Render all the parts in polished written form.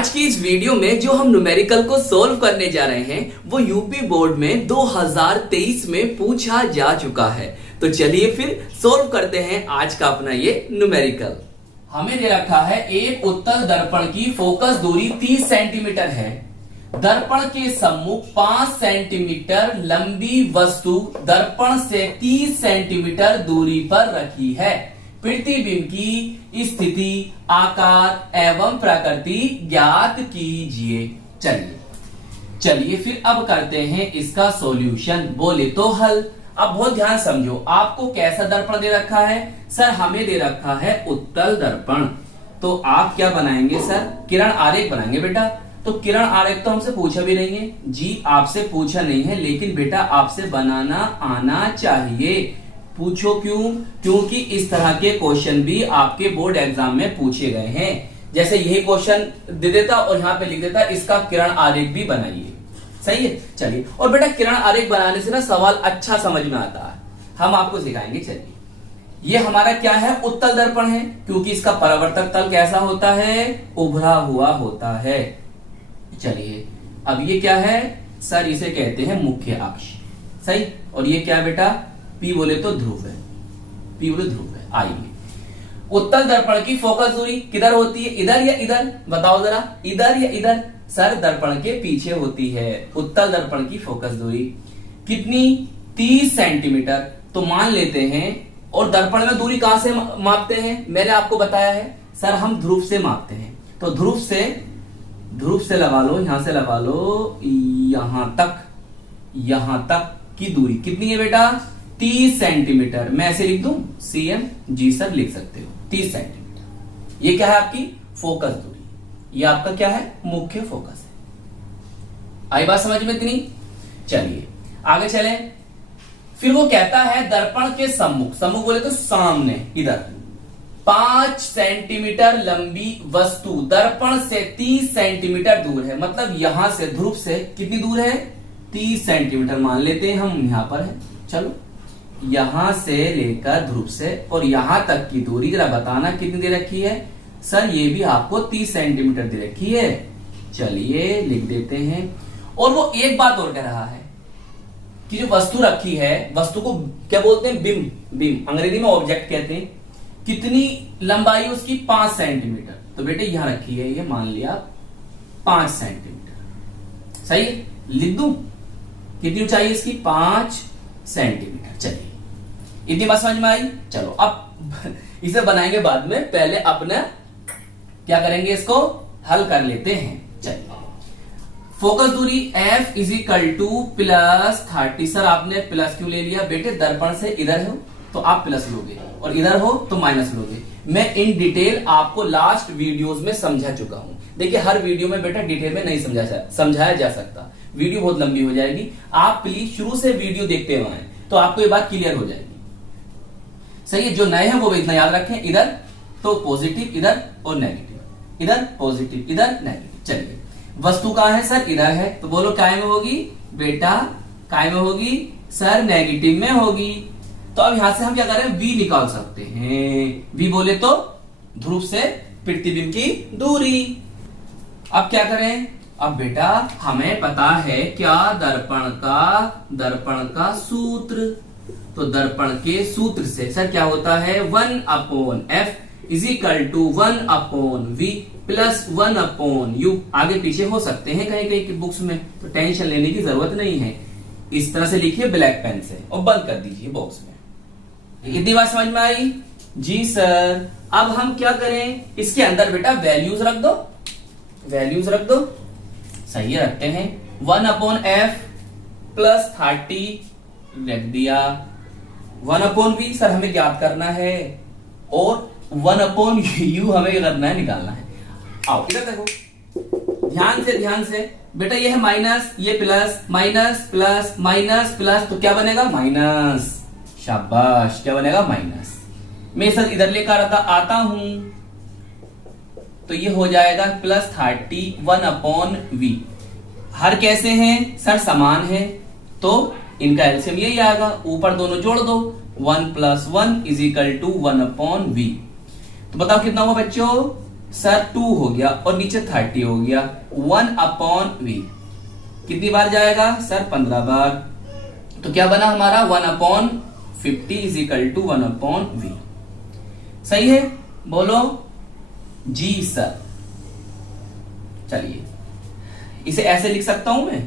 आज की इस वीडियो में जो हम न्यूमेरिकल को सोल्व करने जा रहे हैं वो यूपी बोर्ड में 2023 में पूछा जा चुका है। तो चलिए फिर सोल्व करते हैं आज का अपना ये न्यूमेरिकल। हमें दे रखा है एक उत्तल दर्पण की फोकस दूरी 30 सेंटीमीटर है। दर्पण के सम्मुख 5 सेंटीमीटर लंबी वस्तु दर्पण से 30 सेंटीमीटर दूरी पर रखी है। प्रतिबिंब की स्थिति, आकार एवं प्रकृति ज्ञात कीजिए। चलिए फिर अब करते हैं इसका सॉल्यूशन। बोले तो हल। अब बहुत ध्यान समझो, आपको कैसा दर्पण दे रखा है? सर हमें दे रखा है उत्तल दर्पण। तो आप क्या बनाएंगे सर? किरण आरेख बनाएंगे बेटा। तो किरण आरेख तो हमसे पूछा भी नहीं है जी, आपसे पूछा नहीं है, लेकिन बेटा आपसे बनाना आना चाहिए। पूछो क्यों? क्योंकि इस तरह के क्वेश्चन भी आपके बोर्ड एग्जाम में पूछे गए हैं। जैसे यही क्वेश्चन दे देता और यहाँ पे लिख देता इसका किरण आरेख भी बनाइए। सही है। चलिए, और बेटा किरण आरेख बनाने से ना सवाल अच्छा समझ में आता है, हम आपको सिखाएंगे। चलिए, ये हमारा क्या है? उत्तल दर्पण है, क्योंकि इसका परावर्तक तल कैसा होता है? उभरा हुआ होता है। चलिए, अब ये क्या है सर? इसे कहते हैं मुख्य अक्ष। सही। और ये क्या है बेटा? P बोले तो ध्रुव है। P बोले ध्रुव है। आइए, उत्तल दर्पण की फोकस दूरी किधर होती है? इधर या इधर? बताओ जरा, इधर या इधर? सर दर्पण के पीछे होती है। उत्तल दर्पण की फोकस दूरी कितनी? 30 सेंटीमीटर। तो मान लेते हैं, और दर्पण में दूरी कहां से मापते हैं? मैंने आपको बताया है सर, हम ध्रुव से मापते हैं। तो ध्रुव से लगा लो, यहां से लगा लो, यहां तक की दूरी कितनी है बेटा? 30 सेंटीमीटर। मैं ऐसे लिख दूं? CM? जी सर लिख सकते हो, 30 सेंटीमीटर। ये क्या है? आपकी फोकस दूरी। ये आपका क्या है? मुख्य फोकस है। आई बात समझ में इतनी? चलिए आगे चलें। फिर वो कहता है दर्पण के सम्मुख बोले तो सामने, इधर 5 सेंटीमीटर लंबी वस्तु दर्पण से 30 सेंटीमीटर दूर है। मतलब यहां से ध्रुव से कितनी दूर है? 30 सेंटीमीटर मान लेते हैं हम, यहां पर है। चलो, यहां से लेकर ध्रुव से और यहां तक की दूरी जरा बताना कितनी दे रखी है? सर ये भी आपको 30 सेंटीमीटर दे रखी है। चलिए लिख देते हैं। और वो एक बात और कह रहा है कि जो वस्तु रखी है, वस्तु को क्या बोलते हैं? बिंब, अंग्रेजी में ऑब्जेक्ट कहते हैं। कितनी लंबाई उसकी? 5 सेंटीमीटर। तो बेटे यहां रखी है, ये मान लिया 5 सेंटीमीटर। सही है। लिख दूं? कितनी ऊंचाई है इसकी? 5 सेंटीमीटर। चलिए, इतनी बात समझ में आई? चलो अब इसे बनाएंगे बाद में, पहले अपना क्या करेंगे? इसको हल कर लेते हैं। चलिए, फोकस दूरी F = +30। सर आपने प्लस क्यों ले लिया? बेटे दर्पण से इधर हो तो आप प्लस लोगे, और इधर हो तो माइनस लोगे। मैं इन डिटेल आपको लास्ट वीडियोस में समझा चुका हूं। देखिए, हर वीडियो में बेटा डिटेल में नहीं समझाया जा सकता, वीडियो बहुत लंबी हो जाएगी। आप प्लीज शुरू से वीडियो देखते हुए आए तो आपको ये बात क्लियर हो जाएगी। सही है। जो नए हैं वो भी इतना याद रखें, इधर तो पॉजिटिव, इधर और नेगेटिव, इधर पॉजिटिव, इधर नेगेटिव। चलिए, वस्तु कहां है सर? इधर है। तो बोलो काय में होगी बेटा? काय में होगी सर? नेगेटिव में होगी। तो अब यहां से हम क्या करें? V निकाल सकते हैं। V बोले तो ध्रुव से प्रतिबिंब की दूरी। अब क्या करें? अब बेटा हमें पता है क्या? दर्पण का सूत्र। तो दर्पण के सूत्र से सर क्या होता है? 1/F = 1/V + 1/U। आगे पीछे हो सकते हैं कहीं कहीं की बुक्स में, तो टेंशन लेने की जरूरत नहीं है। इस तरह से लिखिए ब्लैक पेन से और बंद कर दीजिए बॉक्स में। इतनी बात समझ में आई? जी सर। अब हम क्या करें? इसके अंदर बेटा वैल्यूज रख दो, वैल्यूज रख दो। सही रखते हैं। 1/F + 30 रख दिया। 1/V सर हमें ज्ञात करना है, और 1/U हमें क्या करना है? निकालना है। आओ इधर देखो, ध्यान से बेटा, ये है माइनस, ये plus, minus plus minus plus, तो क्या बनेगा? माइनस। शाबाश, क्या बनेगा? माइनस। मैं सर इधर लेकर आता हूं तो ये हो जाएगा +30 1/V। हर कैसे हैं सर? समान है, तो इनका एलसीएम यही आएगा, ऊपर दोनों जोड़ दो। 1 + 1 = 1/V। तो बताओ कितना हुआ बच्चों? सर 2 हो गया और नीचे 30 हो गया, 1/v कितनी बार जाएगा सर 15 बार, तो क्या बना हमारा 1/50 इज इक्वल टू 1/v। सही है, बोलो जी सर। चलिए इसे ऐसे लिख सकता हूं मैं,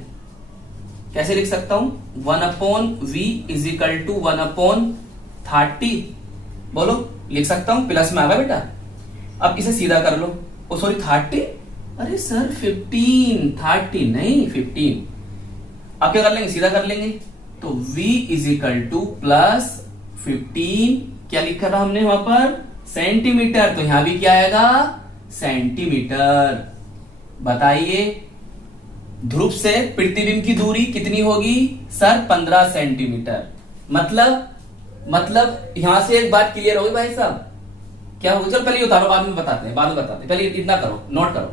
कैसे लिख सकता हूं, 1/v इज इक्वल टू 1/30। बोलो लिख सकता हूं, प्लस में आ गया बेटा। अब इसे सीधा कर लो, ओ सॉरी 30, अरे सर 15, 30 नहीं 15। अब क्या कर लेंगे, सीधा कर लेंगे, तो v is equal two plus 15, क्या लिखा था हमने वहां पर, सेंटीमीटर, तो यहां भी क्या आएगा सेंटीमीटर। बताइए ध्रुव से प्रतिबिंब की दूरी कितनी होगी सर 15 सेंटीमीटर। मतलब यहां से एक बात क्लियर होगी भाई साहब, क्या होगा, चलो पहले ये उतारो, बाद में बताते हैं, पहले इतना करो, नोट करो,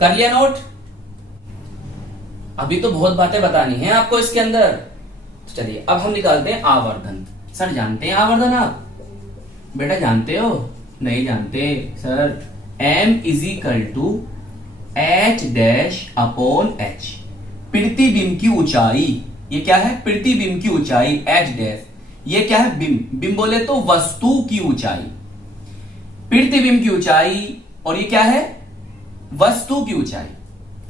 कर लिया नोट। अभी तो बहुत बातें बतानी है आपको इसके अंदर। तो चलिए अब हम निकालते हैं आवर्धन। सर जानते हैं आवर्धन आप, बेटा जानते हो, नहीं जानते sir, m is equal to h dash upon h, प्रतिबिंब की ऊंचाई, ये क्या है प्रतिबिंब की ऊंचाई h डैश, ये क्या है बिंब, बिंब बोले तो वस्तु की ऊंचाई, प्रतिबिंब की ऊंचाई, और ये क्या है वस्तु की ऊंचाई।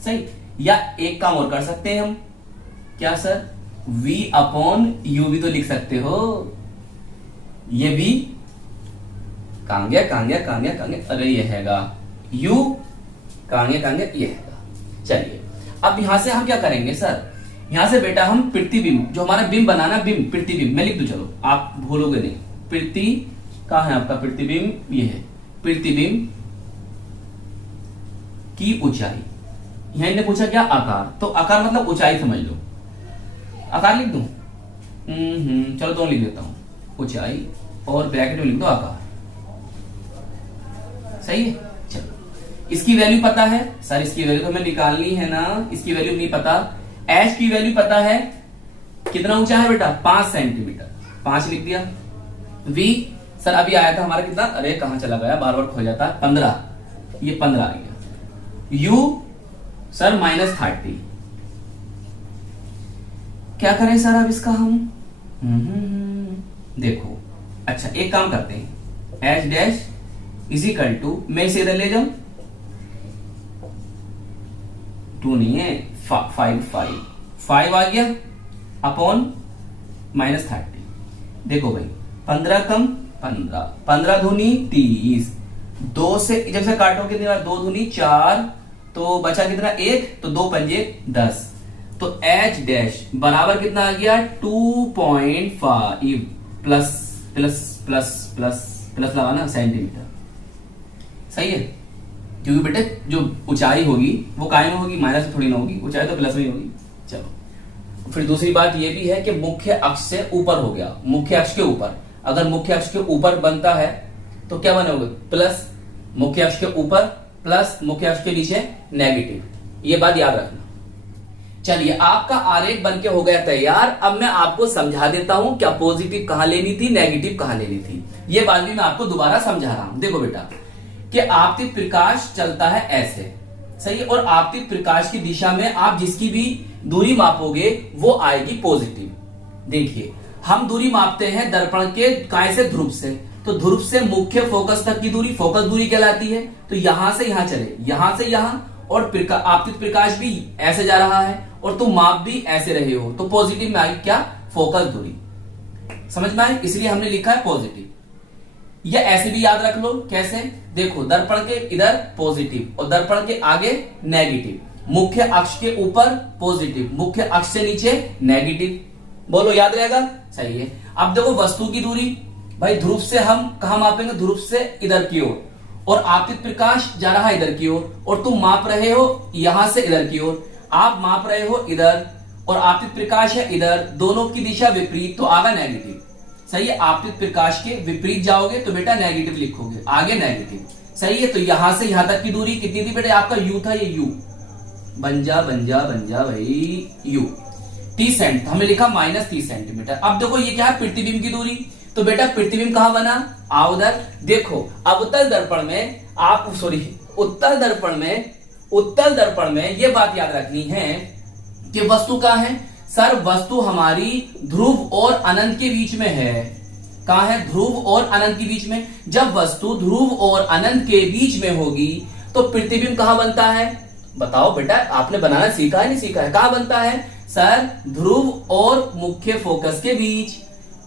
सही, या एक काम और कर सकते हैं हम, क्या सर v अपॉन यू भी तो लिख सकते हो, ये भी कहां गया, अरे ये हैगा u, कहां गया ये हैगा। चलिए अब यहां से हम क्या करेंगे सर, यहां से बेटा हम प्रतिबिंब, जो हमारा बिंब बनाना, बिंब प्रतिबिंब मैं लिख दूं, चलो आप भूलोगे नहीं, प्रति कहां है आपका प्रतिबिंब, ये है प्रतिबिंब की ऊंचाई। यहां इन्हें पूछा क्या आकार, तो आकार मतलब ऊंचाई समझ लो, आकार लिख दूं, चलो दोनों लिख देता हूं, ऊंचाई और ब्रैकेट में लिख दो आकार। सही है, चलो इसकी वैल्यू पता है सर, इसकी वैल्यू तो हमें निकालनी है ना, इसकी वैल्यू नहीं पता, h की वैल्यू पता है, कितना ऊंचा है बेटा 5 सेंटीमीटर, 5 लिख दिया। v सर अभी आया था हमारा कितना, अरे कहां चला गया, बार बार खो जाता, 15, ये 15 आ गया। u सर -30, क्या करें सर अब इसका हम, देखो अच्छा एक काम करते हैं, h dash is equal to, मैं इसे इधर ले जाऊं, 2 नहीं है 5 आ गया अपॉन -30। देखो भाई 15 कम 15 दूनी 30, 2 से जब से काटो कितनी बार, 2 दूनी 4, तो बचा कितना 1, तो 2 पंजे 10, तो h डैश बराबर कितना आ गया 2.5 plus plus plus plus plus लगाना सेंटीमीटर। सही है, क्योंकि बेटे जो ऊंचाई होगी वो काय में होगी, माइनस में थोड़ी ना होगी, ऊंचाई तो प्लस में ही होगी। चलो फिर दूसरी बात ये भी है कि मुख्य अक्ष से ऊपर हो गया, मुख्य अक्ष के ऊपर, अगर मुख्य अक्ष के ऊपर बनता है तो क्या बनोगे प्लस, मुख्य अक्ष के ऊपर प्लस, मुख्य अक्ष के नीचे नेगेटिव, ये बात याद रखना। चलिए आपका आरेख बन के हो गया तैयार। अब मैं आपको समझा देता हूं क्या पॉजिटिव कहां लेनी थी, नेगेटिव कहां लेनी थी, ये बात भी मैं आपको दोबारा समझा रहा हूं। देखो बेटा कि आपतित प्रकाश चलता है ऐसे, सही है, और आपतित प्रकाश की दिशा में आप जिसकी भी दूरी मापोगे वो आएगी पॉजिटिव। देखिए हम दूरी मापते हैं दर्पण के काय से, ध्रुव से, तो ध्रुव से मुख्य फोकस तक की दूरी फोकस दूरी कहलाती है। तो यहां से यहां चले, यहां से यहां, और आपतित प्रकाश भी ऐसे जा रहा है और तुम माप भी ऐसे रहे हो, तो पॉजिटिव में आएगी क्या फोकस दूरी। समझ में आए, इसलिए हमने लिखा है पॉजिटिव। या ऐसे भी याद रख लो, कैसे, देखो दर्पण के इधर पॉजिटिव और दर्पण के आगे नेगेटिव, मुख्य अक्ष के ऊपर पॉजिटिव, मुख्य अक्ष से नीचे नेगेटिव। बोलो याद रहेगा, सही है। अब देखो वस्तु की दूरी, भाई ध्रुव से हम कहां मापेंगे, ध्रुव से इधर की ओर, और आपतित प्रकाश जा रहा है इधर की ओर, और तुम माप रहे हो यहां से इधर की ओर, आप माप रहे हो इधर और आपतित प्रकाश है इधर, दोनों की दिशा विपरीत, तो आगा नेगेटिव। सही है, आपतित प्रकाश के विपरीत जाओगे तो बेटा नेगेटिव लिखोगे, आगे नेगेटिव। सही है, तो यहां से यहां तक की दूरी कितनी थी बेटा, आपका यू था, ये यू बन जा भाई यू 30 सेंट, हमने लिखा -30 सेंटीमीटर। अब देखो ये क्या है प्रतिबिंब की दूरी, तो बेटा प्रतिबिंब कहां बना, आओ उधर। देखो अवतल दर्पण में आप, सॉरी उत्तल दर्पण में ये बात याद रखनी है कि वस्तु कहां है सर, वस्तु हमारी ध्रुव और अनंत के बीच में है। कहां है? ध्रुव और अनंत के बीच में। जब वस्तु ध्रुव और अनंत के बीच में होगी तो प्रतिबिंब कहां बनता है? बताओ बेटा, आपने बनाना सीखा है नहीं सीखा है? कहां बनता है सर? ध्रुव और मुख्य फोकस के बीच,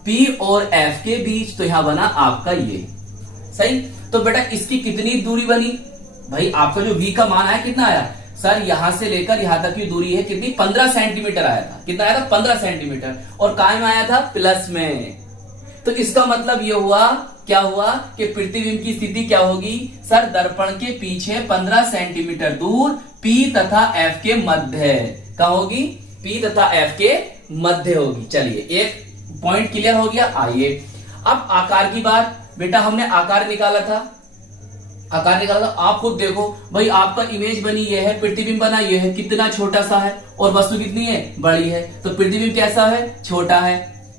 P और F के बीच। तो यहां बना आपका ये सही। तो बेटा इसकी कितनी दूरी बनी भाई? आपका जो V का मान आया कितना आया सर? यहां से लेकर यहां तक की दूरी है कितनी? 15 सेंटीमीटर आया था। कितना आया था? 15 सेंटीमीटर। और काय में आया था? प्लस में। तो इसका मतलब ये हुआ, क्या हुआ कि प्रतिबिंब की स्थिति क्या होगी सर? दर्पण के पीछे 15 सेंटीमीटर दूर P तथा F के मध्य। क्या होगी? P तथा F के मध्य होगी। चलिए एक पॉइंट क्लियर हो गया। आइए अब आकार की बात। बेटा हमने आकार निकाला था, आप खुद देखो भाई, आपका इमेज बनी ये है, प्रतिबिंब बना ये है, कितना छोटा सा है और वस्तु कितनी है? बड़ी है। तो प्रतिबिंब कैसा है? छोटा है।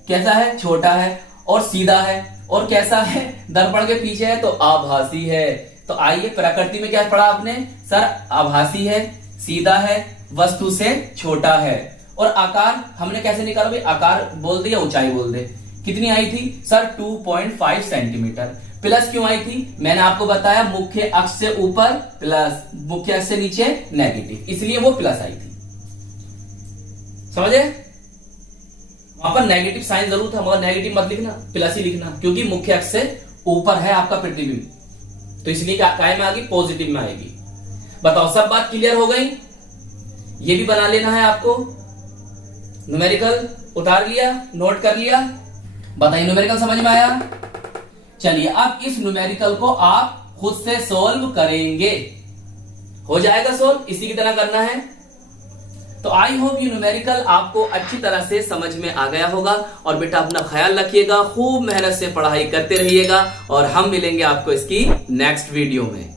कैसा है? छोटा है और सीधा है। और कैसा है? दर्पण के पीछे है तो आभासी है। तो आइए प्रकृति में क्या पढ़ा आपने सर? आभासी है, सीधा है, वस्तु से छोटा है। और आकार हमने कैसे निकाला भाई? आकार बोल दे या ऊंचाई बोल दे। कितनी आई थी सर? 2.5 सेंटीमीटर। प्लस क्यों आई थी? मैंने आपको बताया मुख्य अक्ष से ऊपर प्लस, मुख्य अक्ष से नीचे नेगेटिव, इसलिए वो प्लस आई थी। समझे? वहां पर नेगेटिव साइन जरूर था मगर नेगेटिव मत लिखना, प्लस ही लिखना, क्योंकि मुख्य अक्ष से ऊपर है आपका प्रतिबिंब। तो इसलिए काय में आएगी? पॉजिटिव में आएगी। बताओ सब बात क्लियर हो गई? ये भी बना लेना है आपको। न्यूमेरिकल उतार लिया, नोट कर लिया? बताइए न्यूमेरिकल समझ में आया? चलिए अब इस न्यूमेरिकल को आप खुद से सॉल्व करेंगे। हो जाएगा सॉल्व, इसी की तरह करना है। तो आई होप ये न्यूमेरिकल आपको अच्छी तरह से समझ में आ गया होगा। और बेटा अपना ख्याल रखिएगा, खूब मेहनत से पढ़ाई करते रहिएगा और हम मिलेंगे आपको इसकी नेक्स्ट वीडियो में।